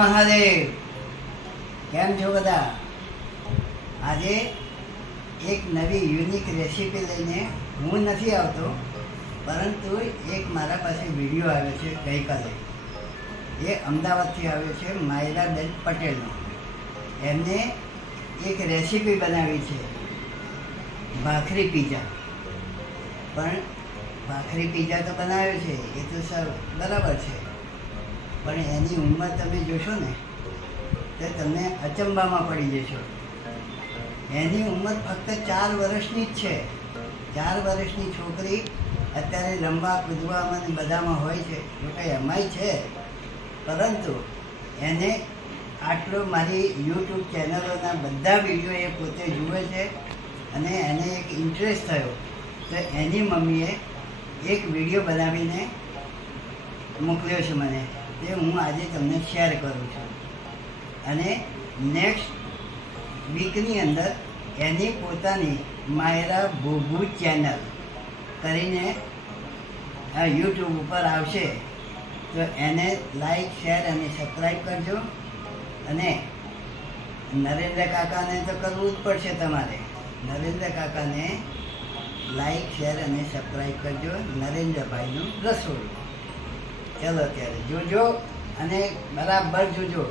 મહાદેવ. કેમ છો બધા? આજે એક નવી યુનિક રેસીપી લઈને હું નથી આવતો, પરંતુ એક મારા પાસે વિડીયો આવ્યો છે ગઈકાલે. એ અમદાવાદથી આવ્યો છે, માયરાબેન પટેલનો. એમને એક રેસીપી બનાવી છે ભાખરી પીઝા. પણ ભાખરી પીઝા તો બનાવ્યો છે એ તો સર બરાબર છે, પણ એની ઉંમર તમે જોશો ને તો તમે અચંબામાં પડી જશો. એની ઉંમર ફક્ત 4 વર્ષની જ છે. 4 વર્ષની છોકરી અત્યારે રમવા કૂદવામાં ને બધામાં હોય છે, જોકે એમાંય છે, પરંતુ એને આટલો મારી યુટ્યુબ ચેનલોના બધા વિડીયો એ પોતે જુએ છે અને એને એક ઇન્ટરેસ્ટ થયો તો એની મમ્મીએ એક વિડીયો બનાવીને મોકલ્યો છે મને, જે હું આજે તમને શેર કરું છું. અને નેક્સ્ટ વીકની અંદર એની પોતાની માયરા ભૂભૂ ચેનલ કરીને યુટ્યુબ ઉપર આવશે, તો એને લાઈક, શેર અને સબસ્ક્રાઈબ કરજો. અને નરેન્દ્ર કાકાને તો કરવું જ પડશે તમારે. નરેન્દ્ર કાકાને લાઈક, શેર અને સબસ્ક્રાઈબ કરજો. નરેન્દ્રભાઈનું રસોડું. ચાલો ત્યારે જોજો અને બરાબર જોજો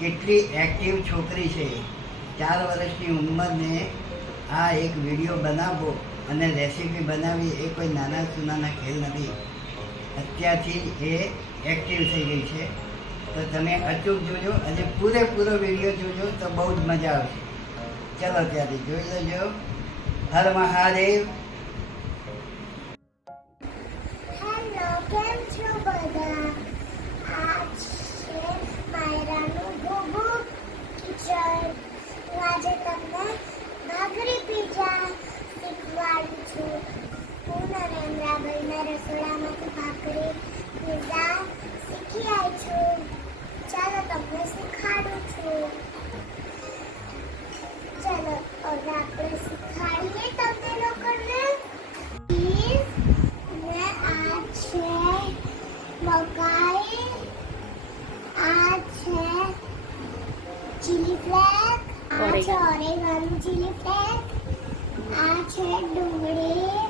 કેટલી એક્ટિવ છોકરી છે. 4 વર્ષની ઉંમરને આ એક વિડીયો બનાવવો અને રેસીપી બનાવવી એ કોઈ નાના સુનાના ખેલ નથી. અત્યારથી એ એક્ટિવ થઈ ગઈ છે. તો તમે અચૂક જોજો અને પૂરેપૂરો વિડીયો જોજો તો બહુ જ મજા આવશે. ચાલો ત્યારે જોઈ લેજો. હર મહાદેવ. હેલો, કેમ છો બધા? આજ છે માયરાનું ભૂભુ કિચન. હું આજે તમને ભાખરી પીઝા શીખવાડું છું. હું નરેન્દ્રભાઈના રસોડામાંથી ભાખરી પીઝા શીખી આવી છું. ચાલો તમને શીખવાડું છું. ચાલો હવે આપણે શીખવાડીએ તમને લોકોને. ચીઝ ને આ છે મકાઈ, આ છે ચીલી ફ્લેક, આ છે ઓરેગાનો ચીલી ફ્લેક, આ છે ડુંગળી,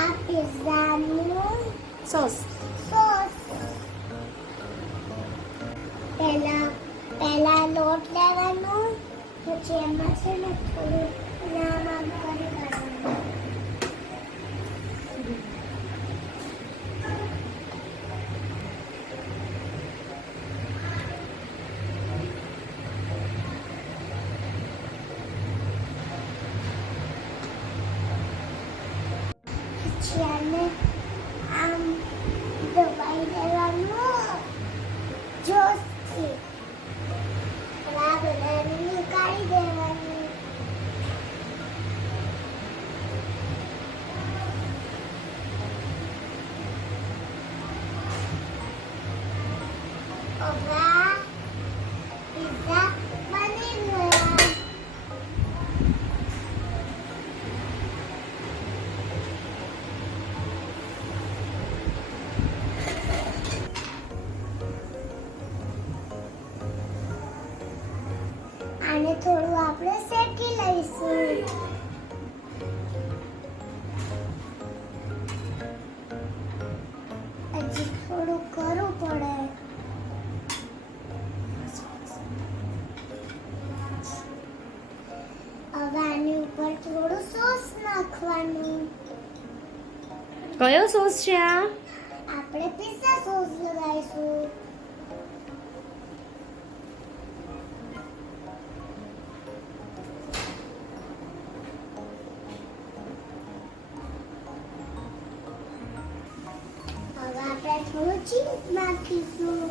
આ પિઝાનું સોસ. પહેલા લોટ લેવાનો, પછી એમાં છે ને થોડું નામ કરી કાઢવાનું. પછી આને આમ દબાઈ દેવાનું જોશથી. બરાબર નીકાળી દેવાનું. હવે પિઝા બની ગયા. આને થોડું આપણે શેકી લઈશું. હજી થોડું કરવું પડે. હવે આની ઉપર થોડું સોસ નાખવાનું. કયો સોસ છે આ? આપણે પિઝા સોસ લગાવીશું. હવે આપણે થોડું ચીઝ નાખીશું.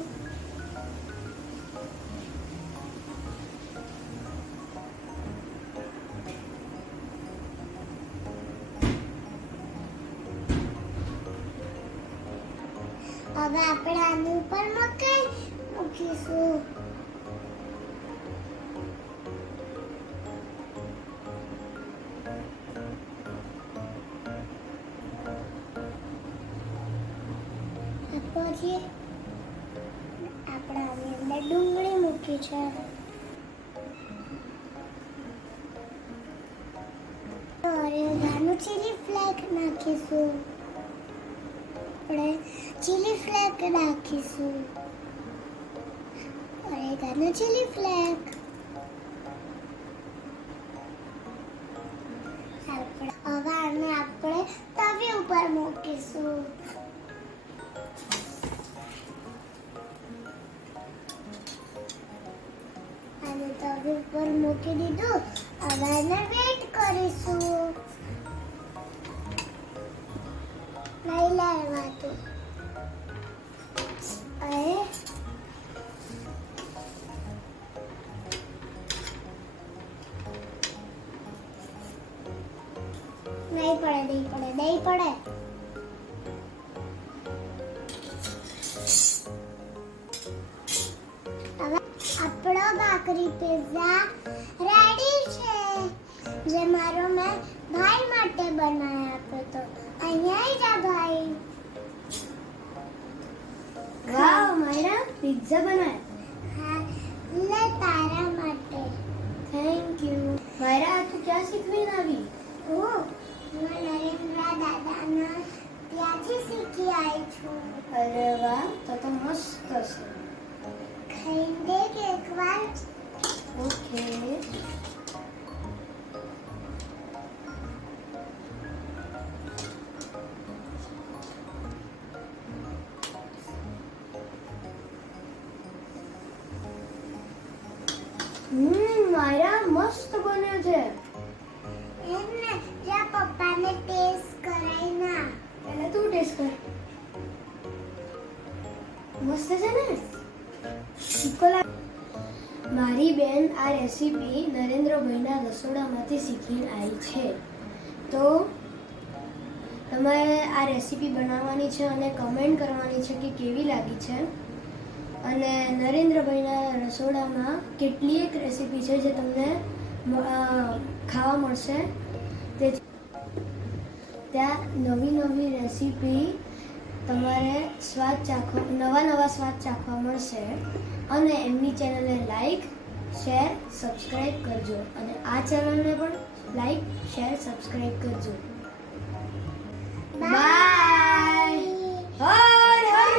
હવે આપણે આની ઉપર મકાઈ મૂકીશું. પછી આપણે આની અંદર ડુંગળી મૂકી છે. ઓરેગાનો ચીલી ફ્લેક નાખીશું. આપણે ચીલી ફ્લેક નાખીશું. Oregano chilli flake. હવે આને આપણે તવી ઉપર મૂકીશું. આને તવી ઉપર મૂકી દીધું. હવે આને વેટ કરીશું. નહીં લાવવાતું. અરે નહીં પડે. હવે આપણો ભાખરી પિઝા રેડી છે, જે મારો મેં ભાઈ માટે બનાવી આપ્યો તો. અહીંયા આવી જા ભાઈ. વાવ માયરા પિઝા બનાય. હા, લે તારા માટે. Thank you. માયરા તું ક્યાં શીખવીને આવી? હું નરેન્દ્ર દાદાના ત્યાંથી શીખી આવી છું. અરે વાહ, તો મસ્ત છે. ખાઈને દેખ એકવાર. ઓકે. માયરા મસ્ત બન્યો છે. એમને જા પપ્પાને ટેસ્ટ કરાઈ ના. એટલે તું ટેસ્ટ કર. મસ્ત છે ને? મારી બેન આ રેસીપી નરેન્દ્રભાઈના રસોડામાંથી શીખીને આવી છે. તો તમારે આ રેસીપી બનાવવાની છે અને કમેન્ટ કરવાની છે કે કેવી લાગી છે. અને નરેન્દ્રભાઈના રસોડામાં કેટલી એક રેસીપી છે જે તમને ખાવા મળશે. ત્યાં નવી રેસીપી તમારે નવા સ્વાદ ચાખવા મળશે. અને એમની ચેનલને લાઈક, શેર, સબસ્ક્રાઈબ કરજો. અને આ ચેનલને પણ લાઈક, શેર, સબસ્ક્રાઈબ કરજો. બાય. હર હર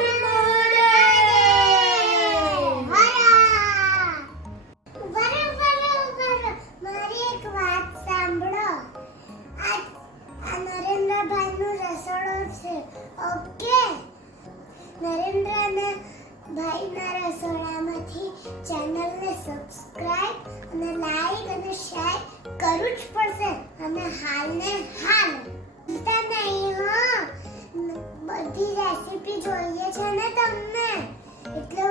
મહાદેવ. મારી એક વાત સાંભળો. આ નરેન્દ્રભાઈનું રસોડું છે. ઓકે, નરેન્દ્રના ભાઈના રસોડામાંથી ચેનલને સબસ્ક્રાઇબ અને લાઈક અને શેર કરવું જ પડશે. અને હાલને હાલ ભૂલતા નહીં હો. બધી રેસીપી જોઈએ છે ને તમને, એટલે